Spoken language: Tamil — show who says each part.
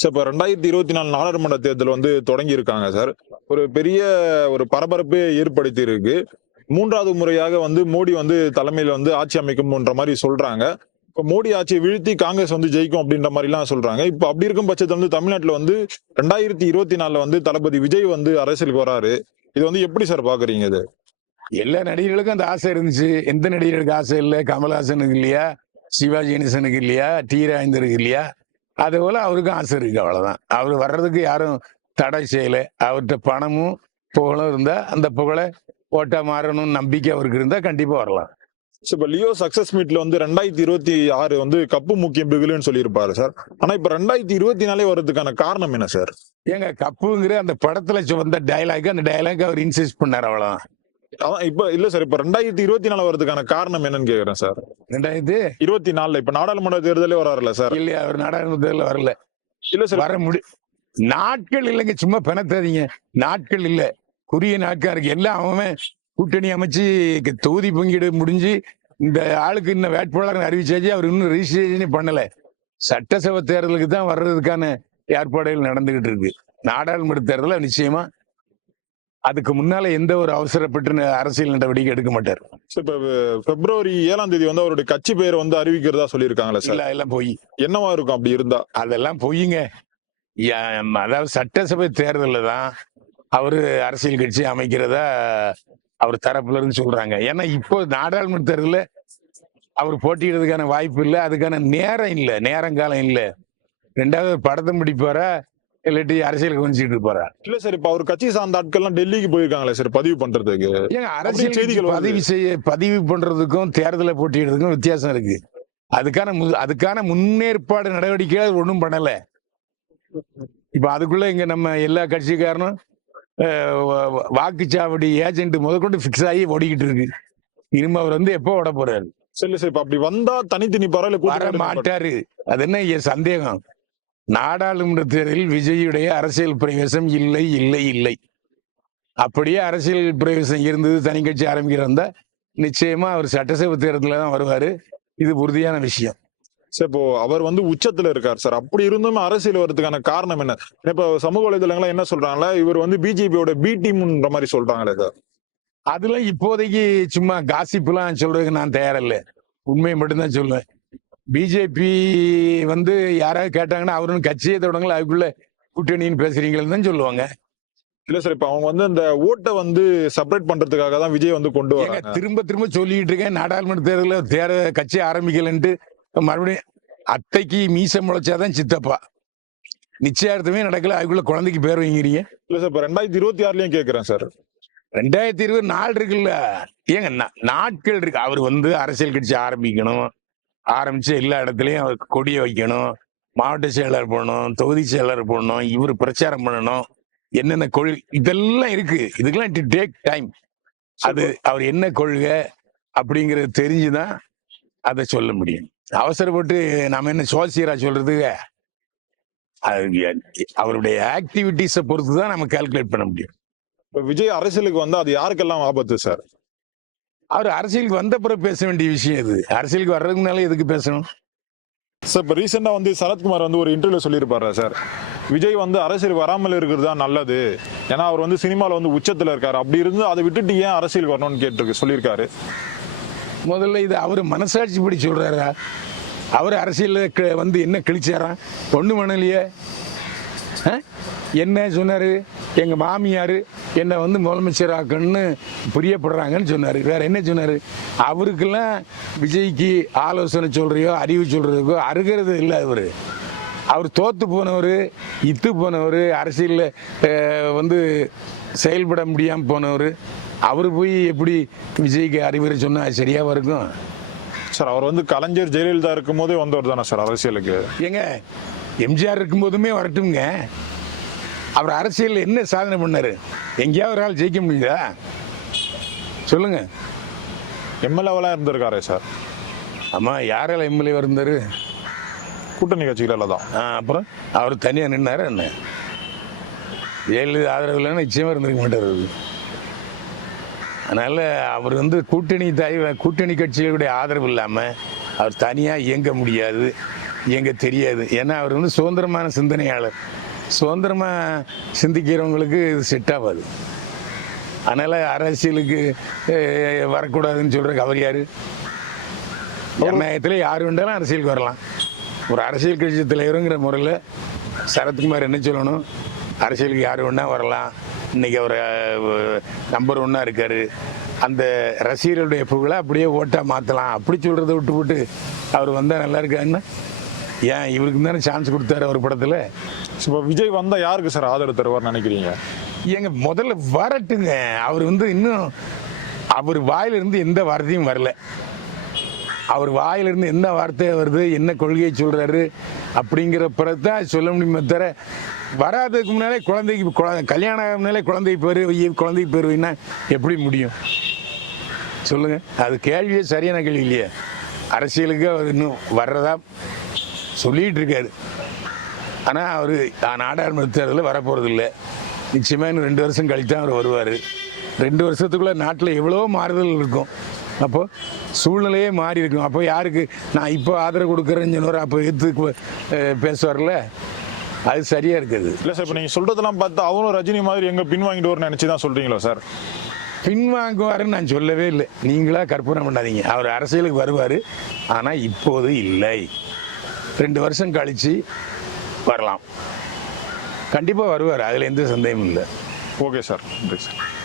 Speaker 1: சார் இப்போ ரெண்டாயிரத்தி இருபத்தி நாலு நாடாளுமன்ற தேர்தல் வந்து தொடங்கி இருக்காங்க சார் ஒரு பெரிய ஒரு பரபரப்பை ஏற்படுத்தி இருக்கு மூன்றாவது முறையாக வந்து மோடி வந்து தலைமையில வந்து ஆட்சி அமைக்கும்ன்ற மாதிரி சொல்றாங்க. இப்போ மோடி ஆட்சியை வீழ்த்தி காங்கிரஸ் வந்து ஜெயிக்கும் அப்படின்ற மாதிரிலாம் சொல்றாங்க. இப்போ அப்படி இருக்கும் பட்சத்தில் வந்து தமிழ்நாட்டில் வந்து ரெண்டாயிரத்தி இருபத்தி நாலுல வந்து தளபதி விஜய் வந்து அரசியலுக்கு வராரு. இது வந்து எப்படி சார் பாக்குறீங்க இது?
Speaker 2: எல்லா நடிகர்களுக்கும் அந்த ஆசை இருந்துச்சு. எந்த நடிகர்களுக்கு ஆசை இல்லை? கமல்ஹாசனுக்கு இல்லையா? சிவாஜி கணேசனுக்கு இல்லையா? டி ராஜேந்தருக்கு இல்லையா? அது போல அவருக்கும் ஆசை இருக்கு அவ்வளவுதான். அவர் வர்றதுக்கு யாரும் தடை செய்யல. அவர்கிட்ட பணமும் புகழும் இருந்தா அந்த புகழை ஓட்டா மாறணும்னு நம்பிக்கை அவருக்கு இருந்தா கண்டிப்பா வரலாம்.
Speaker 1: இப்ப லியோ சக்சஸ் மீட்ல வந்து ரெண்டாயிரத்தி இருபத்தி ஆறு வந்து கப்பு முக்கியம் பிகிலுன்னு சொல்லியிருப்பாரு சார் ஆனா இப்ப ரெண்டாயிரத்தி இருபத்தி நாலே வர்றதுக்கான காரணம் என்ன சார்
Speaker 2: ஏங்க கப்புங்கிற அந்த படத்துல வந்த டயலாக் அந்த டயலாக் அவர் இன்சிஸ்ட் பண்ணார் அவ்வளவுதான்.
Speaker 1: இப்ப இல்ல சார் இப்ப ரெண்டாயிரத்தி இருபத்தி நாலு வரதுக்கான காரணம் என்னன்னு கேக்குறேன் சார்
Speaker 2: ரெண்டாயிரத்து?
Speaker 1: இருபத்தி நாலுல இப்ப நாடாளுமன்ற தேர்தலே வராருல்ல சார்
Speaker 2: இல்லையா அவர் நாடாளுமன்றத்தில் வரல.
Speaker 1: இல்ல சார்
Speaker 2: வர முடி நாட்கள் இல்லைங்க சும்மா பெணத்தாதீங்க. நாட்கள் இல்ல. குறுகிய நாட்கள் இருக்கு. எல்லாம் அவன் கூட்டணி அமைச்சு தொகுதி பங்கீடு முடிஞ்சு இந்த ஆளுக்கு இன்னும் வேட்பாளர் அறிவிச்சாச்சு அவர் இன்னும் ரிஜிஸ்ட்ரேஷனே பண்ணல. சட்டசபை தேர்தலுக்கு தான் வர்றதுக்கான ஏற்பாடுகள் நடந்துகிட்டு இருக்கு. நாடாளுமன்ற தேர்தலில் நிச்சயமா அதுக்கு முன்னால எந்த ஒரு அவசரப்பட்டு அரசியல் நடவடிக்கை எடுக்க மாட்டார்.
Speaker 1: இப்ப பிப்ரவரி ஏழாம் தேதி வந்து அவருடைய கட்சி பெயர் வந்து அறிவிக்கிறதா சொல்லியிருக்காங்களே சார்?
Speaker 2: எல்லாம் போய்.
Speaker 1: என்னவா இருக்கும் அப்படி இருந்தா?
Speaker 2: அதெல்லாம் பொய்யுங்க அதாவது சட்டசபை தேர்தலில் தான் அவரு அரசியல் கட்சி அமைக்கிறதா அவர் தரப்புல இருந்து சொல்றாங்க. ஏன்னா இப்போ நாடாளுமன்ற தேர்தலில் அவர் போட்டியிடுறதுக்கான வாய்ப்பு இல்லை அதுக்கான நேரம் இல்லை நேரங்காலம் இல்லை. ரெண்டாவது படத்தை முடிப்பாரா இல்லாட்டி அரசியலுக்கு வந்துட்டு இருப்பாரா?
Speaker 1: இல்ல சார் இப்ப அவர் கட்சி சார்ந்த ஆட்கள்லாம் டெல்லிக்கு போயிருக்காங்களே சார் பதிவு பண்றதுக்கு.
Speaker 2: ஏங்க அரசியல்
Speaker 1: செய்திகள்.
Speaker 2: பதிவு செய்ய பதிவு பண்றதுக்கும் தேர்தலை போட்டியிடுறதுக்கும் வித்தியாசம் இருக்கு. அதுக்கான அதுக்கான முன்னேற்பாடு நடவடிக்கைகள் ஒன்றும் பண்ணல. இப்ப அதுக்குள்ள இங்க நம்ம எல்லா கட்சிக்காரனும் வாக்குச்சாவடி ஏஜென்ட் முதற்கொண்டு ஃபிக்ஸ் ஆகி ஓடிக்கிட்டு இருக்கு. இனிமே அவர் வந்து எப்போ ஓட போறாரு?
Speaker 1: சரி சார் இப்ப அப்படி வந்தா தனித்து நிப்பாரா? இல்ல
Speaker 2: வர? மாட்டாரு. அது என்ன என் சந்தேகம்? நாடாளுமன்ற தேர்தலில் விஜயுடைய அரசியல் பிரவேசம் இல்லை இல்லை இல்லை. அப்படியே அரசியல் பிரவேசம் இருந்தது தனி கட்சி ஆரம்பிக்கிறதா நிச்சயமா அவர் சட்டசபை தேர்தலில் தான் வருவாரு. இது உறுதியான விஷயம்.
Speaker 1: சார் இப்போ அவர் வந்து உச்சத்துல இருக்கார் சார். அப்படி இருந்தும் அரசியல் வரதுக்கான காரணம் என்ன? இப்ப சமூக வலைதளங்கள்லாம் என்ன சொல்றாங்களா இவர் வந்து பிஜேபியோட பி டீம்ன்ற மாதிரி சொல்றாங்களே சார்.
Speaker 2: அதுல இப்போதைக்கு சும்மா காசிப்லாம் சொல்றதுக்கு நான் தயாரில்லை. உண்மையை மட்டும்தான் சொல்லுவேன். பிஜேபி வந்து யாராவது கேட்டாங்கன்னா அவரும் கட்சியை தொடங்கல அதுக்குள்ள கூட்டணின்னு பேசுறீங்களன்னு தான் சொல்லுவாங்க.
Speaker 1: இல்ல சார் இப்ப அவங்க வந்து அந்த ஓட்டை வந்து செப்பரேட் பண்றதுக்காக தான் விஜய் வந்து கொண்டு வராங்க.
Speaker 2: திரும்ப திரும்ப சொல்லிட்டு இருக்கேன். நாடாளுமன்ற தேர்தலில் தேர கட்சி ஆரம்பிக்கலன்ட்டு மறுபடியும் அத்தைக்கு மீச முளைச்சாதான் சித்தப்பா. நிச்சயார்த்தமே நடக்கல. அதுக்குள்ள குழந்தைக்கு பேர் வைங்கிறீங்க
Speaker 1: இல்ல சார் இப்ப ரெண்டாயிரத்தி இருபத்தி ஆறுலயும் கேக்குறேன் சார்
Speaker 2: ரெண்டாயிரத்தி இருபது நாள் இருக்குல்ல. ஏங்க நாட்கள் இருக்கு. அவர் வந்து அரசியல் கட்சி ஆரம்பிக்கணும். ஆரம்பிச்சு எல்லா இடத்துலயும் அவர் கொடியை வைக்கணும் மாவட்ட செயலர் போடணும் தொகுதி செயலர் போடணும் இவர் பிரச்சாரம் பண்ணணும் என்னென்ன கொள்கை இதெல்லாம் இருக்கு. இதுக்கெல்லாம் டேக் டைம். அது அவர் என்ன கொள்கை அப்படிங்கறது தெரிஞ்சுதான் அதை சொல்ல முடியும். அவசரப்பட்டு நாம என்ன சோசியரா சொல்றதுக்கு அவருடைய ஆக்டிவிட்டிஸை பொறுத்து தான் நம்ம கால்குலேட் பண்ண முடியும்.
Speaker 1: இப்ப விஜய் அரசியலுக்கு வந்தா அது யாருக்கெல்லாம் ஆபத்து சார்?
Speaker 2: அவர் அரசியலுக்கு வந்த பிறகு பேச வேண்டிய விஷயம் இது. அரசியலுக்கு வர்றதுக்கு முன்னால எதுக்கு பேசணும்?
Speaker 1: சார் இப்ப ரீசெண்டா வந்து சரத்குமார் வந்து ஒரு இன்டர்வியூ சொல்லியிருப்பாரு சார் விஜய் வந்து அரசியல் வராமல் இருக்கிறது தான் நல்லது. ஏன்னா அவர் வந்து சினிமால வந்து உச்சத்துல இருக்காரு. அப்படி இருந்து அதை விட்டுட்டு ஏன் அரசியல் வரணும்னு கேட்டிருக்கு சொல்லியிருக்காரு?
Speaker 2: முதல்ல இது அவர் மனசாட்சி படி சொல்றாரா? அவர் அரசியல்ல வந்து என்ன கிழிச்சாரா? ஒண்ணு பண்ணலையே ஆ? என்ன சொன்னாரு? எங்க மாமியார் என்னை வந்து முதலமைச்சர் ஆக்கணும்னு பிரியப்படுறாங்கன்னு சொன்னாரு. வேற என்ன சொன்னாரு? அவருக்கெல்லாம் விஜய்க்கு ஆலோசனை சொல்றியோ அறிவு சொல்றதுக்கோ அருகிறது இல்லை அவரு. அவர் தோத்து போனவர் இத்து போனவர் அரசியலில் வந்து செயல்பட முடியாமல் போனவர். அவர் போய் எப்படி விஜய்க்கு அறிவுரை சொன்னா சரியாவா இருக்கும்?
Speaker 1: சார் அவர் வந்து கலைஞர் ஜெயலலிதா இருக்கும் போதே வந்தவர் தானே சார் அரசியலுக்கு?
Speaker 2: ஏங்க எம்ஜிஆர் இருக்கும்போதுமே வரட்டுங்க அவர் அரசியல் என்ன சாதனை பண்ணாரு? எங்கேயாவது ஒரு ஆள் ஜெயிக்க முடியுதா? சொல்லுங்க.
Speaker 1: எம்எல்ஏவெல்லாம் இருந்திருக்காரே சார்.
Speaker 2: ஆமா யாரால எம்எல்ஏ இருந்தாரு?
Speaker 1: கூட்டணி கட்சிகளால தான்.
Speaker 2: ஆ, அப்புறம்? அவர் தனியா நின்னாரு என்ன? ஜெயலலிதா ஆதரவு இல்லைன்னா நிச்சயமா இருந்திருக்க மாட்டார். அதனால அவர் வந்து கூட்டணி தாய் கூட்டணி கட்சிகளுடைய ஆதரவு இல்லாம அவர் தனியா இயங்க முடியாது எங்க தெரியாது. ஏன்னா அவர் வந்து சுதந்திரமான சிந்தனையாளர். சுதந்திரமா சிந்திக்கிறவங்களுக்கு இது செட் ஆகாது. அதனால அரசியலுக்கு வரக்கூடாதுன்னு சொல்றதுக்கு அவர் யாரு? ஜனநாயகத்தில் யார் வேண்டாலும் அரசியலுக்கு வரலாம். ஒரு அரசியல் கட்சி தலைவருங்கிற முறையில் சரத்குமார் என்ன சொல்லணும்? அரசியலுக்கு யார் வேணா வரலாம். இன்னைக்கு அவர் நம்பர் ஒன்றா இருக்காரு. அந்த ரசிகர்களுடைய புகழை அப்படியே ஓட்டாக மாற்றலாம் அப்படி சொல்கிறத விட்டுவிட்டு அவர் வந்தால் நல்லா இருக்காருன்னா? ஏன் இவருக்கு தானே சான்ஸ் கொடுத்தாரு அவர் படத்தில்?
Speaker 1: இப்போ விஜய் வந்தா யாருக்கு சார் ஆதரவு தருவார்னு நினைக்கிறீங்க?
Speaker 2: ஏங்க முதல்ல வரட்டுங்க. அவர் வந்து இன்னும் அவர் வாயிலிருந்து எந்த வார்த்தையும் வரல. அவர் வாயிலிருந்து எந்த வார்த்தை வருது என்ன கொள்கையை சொல்றாரு அப்படிங்கிற பிறகுதான் சொல்ல முடியுமே தவிர வராததுக்கு முன்னாலே குழந்தைக்கு குழந்தை கல்யாணம் ஆகும் முன்னாலே குழந்தைக்கு பேர் குழந்தைக்கு பேர் வைனா எப்படி முடியும்? சொல்லுங்க. அது கேள்வியே சரியான கேள்வி இல்லையே. அரசியலுக்கு அவர் இன்னும் வர்றதா சொல்லிட்டு இருக்காரு ஆனால் அவர் நாடாளுமன்ற தேர்தலில் வரப்போகிறது இல்லை நிச்சயமாக இன்னும் ரெண்டு வருஷம் கழித்து தான் அவர் வருவார். ரெண்டு வருஷத்துக்குள்ளே நாட்டில் எவ்வளோ மாறுதல் இருக்கும். அப்போ சூழ்நிலையே மாறி இருக்கும். அப்போ யாருக்கு நான் இப்போ ஆதரவு கொடுக்குறேன்னு சொன்னவர் அப்போ எதிர்த்து பேசுவார்ல? அது சரியாக இருக்குது.
Speaker 1: இல்ல சார் இப்போ நீங்க சொல்றதெல்லாம் பார்த்தா அவரும் ரஜினி மாதிரி எங்க பின் வாங்கிட்டு நினைச்சு தான் சொல்றீங்களா சார்?
Speaker 2: பின்வாங்குவாருன்னு நான் சொல்லவே இல்லை. நீங்களா கற்பனை பண்ணாதீங்க. அவர் அரசியலுக்கு வருவார். ஆனால் இப்போது இல்லை. ரெண்டு வருஷம் கழித்து வரலாம். கண்டிப்பாக வருவார். அதில் எந்த சந்தேகமும் இல்லை.
Speaker 1: Okay sir. நன்றி சார்.